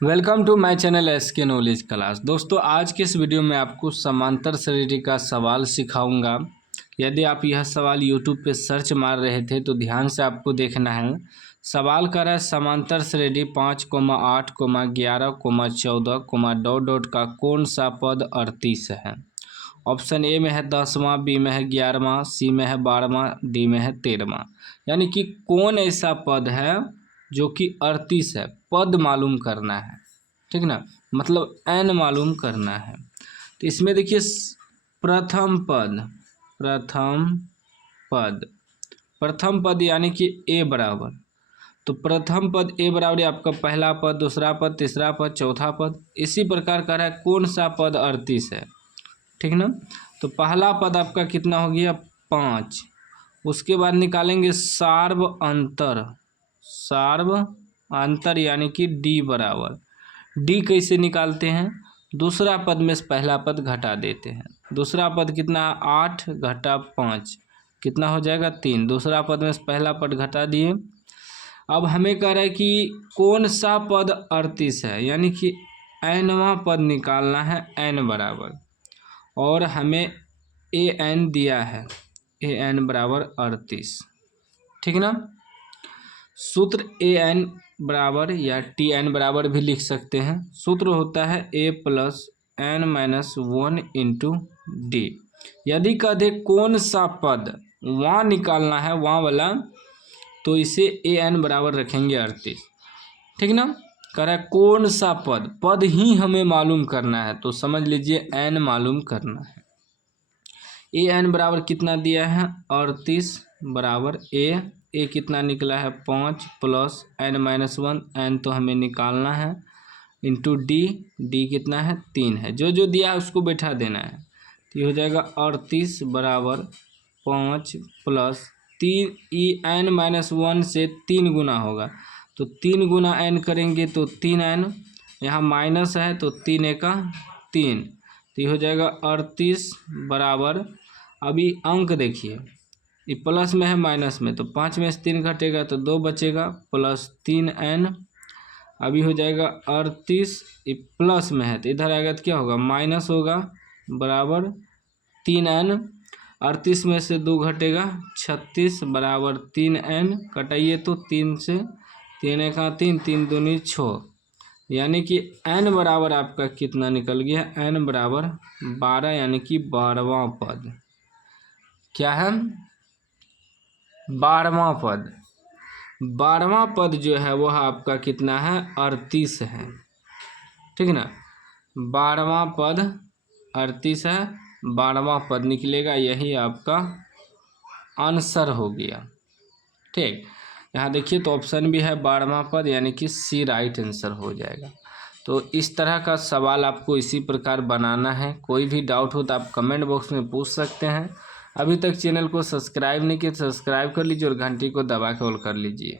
Welcome to my channel SK knowledge class. दोस्तों, आज के इस वीडियो में आपको समांतर श्रेणी का सवाल सिखाऊंगा। यदि आप यह सवाल यूट्यूब पे सर्च मार रहे थे तो ध्यान से आपको देखना है। सवाल कर रहा है समांतर श्रेणी 5, 8, 11, 14, डॉट डॉट का कौन सा पद 38 है। ऑप्शन ए में है 10वां, बी में है 11वां, सी में है 12वां, डी में है 13वां। यानी कि कौन ऐसा पद है जो कि 38 है। पद मालूम करना है, ठीक ना, मतलब एन मालूम करना है। तो इसमें देखिए प्रथम पद यानी कि ए बराबर। तो प्रथम पद ए बराबर आपका पहला पद, दूसरा पद, तीसरा पद, चौथा पद। इसी प्रकार का है कौन सा पद 38 है, ठीक ना। तो पहला पद आपका कितना हो गया 5। उसके बाद निकालेंगे सार्व अंतर यानी कि डी बराबर। डी कैसे निकालते हैं, दूसरा पद में से पहला पद घटा देते हैं। दूसरा पद कितना 8 घटा 5 कितना हो जाएगा 3। दूसरा पद में से पहला पद घटा दिए। अब हमें कह रहा है कि कौन सा पद 38 है, यानी कि एनवां पद निकालना है एन बराबर। और हमें ए एन दिया है, ए एन बराबर 38, ठीक ना। सूत्र ए एन बराबर या टी एन बराबर भी लिख सकते हैं। सूत्र होता है A plus N minus 1 into D. यदि कहे कौन सा पद वहाँ निकालना है, वहाँ वाला, तो इसे ए एन बराबर रखेंगे 38, ठीक ना। कह रहा है कौन सा पद ही हमें मालूम करना है, तो समझ लीजिए एन मालूम करना है। ए एन बराबर कितना दिया है 38 बराबर ए कितना निकला है 5 प्लस एन माइनस 1, एन तो हमें निकालना है, इंटू डी कितना है 3 है। जो जो दिया है उसको बैठा देना है। तो ये हो जाएगा 38 बराबर 5 प्लस 3, ई एन माइनस 1 से 3 गुना होगा, तो 3 गुना एन करेंगे तो 3n, यहाँ माइनस है तो 3 एका 3। तो ये हो जाएगा 38 बराबर, अभी अंक देखिए, ये प्लस में है माइनस में, तो 5 में से 3 घटेगा तो 2 बचेगा, प्लस 3n। अभी हो जाएगा 38, ये प्लस में है तो इधर आएगा तो क्या होगा माइनस होगा, बराबर 3n। 38 में से 2 घटेगा 36 बराबर 3n। कटाइए तो 3 से 3 एका 3, 3 दूनी 6, यानी कि n बराबर आपका कितना निकल गया, n बराबर 12, यानी कि 12वां पद। क्या है 12वां पद। 12वां पद जो है वह आपका कितना है 38 है, ठीक ना। 12वां पद 38 है, 12वां पद निकलेगा, यही आपका आंसर हो गया, ठीक। यहाँ देखिए तो ऑप्शन भी है 12वां पद, यानी कि सी राइट आंसर हो जाएगा। तो इस तरह का सवाल आपको इसी प्रकार बनाना है। कोई भी डाउट हो तो आप कमेंट बॉक्स में पूछ सकते हैं। अभी तक चैनल को सब्सक्राइब नहीं किया तो सब्सक्राइब कर लीजिए और घंटी को दबा के ऑल कर लीजिए।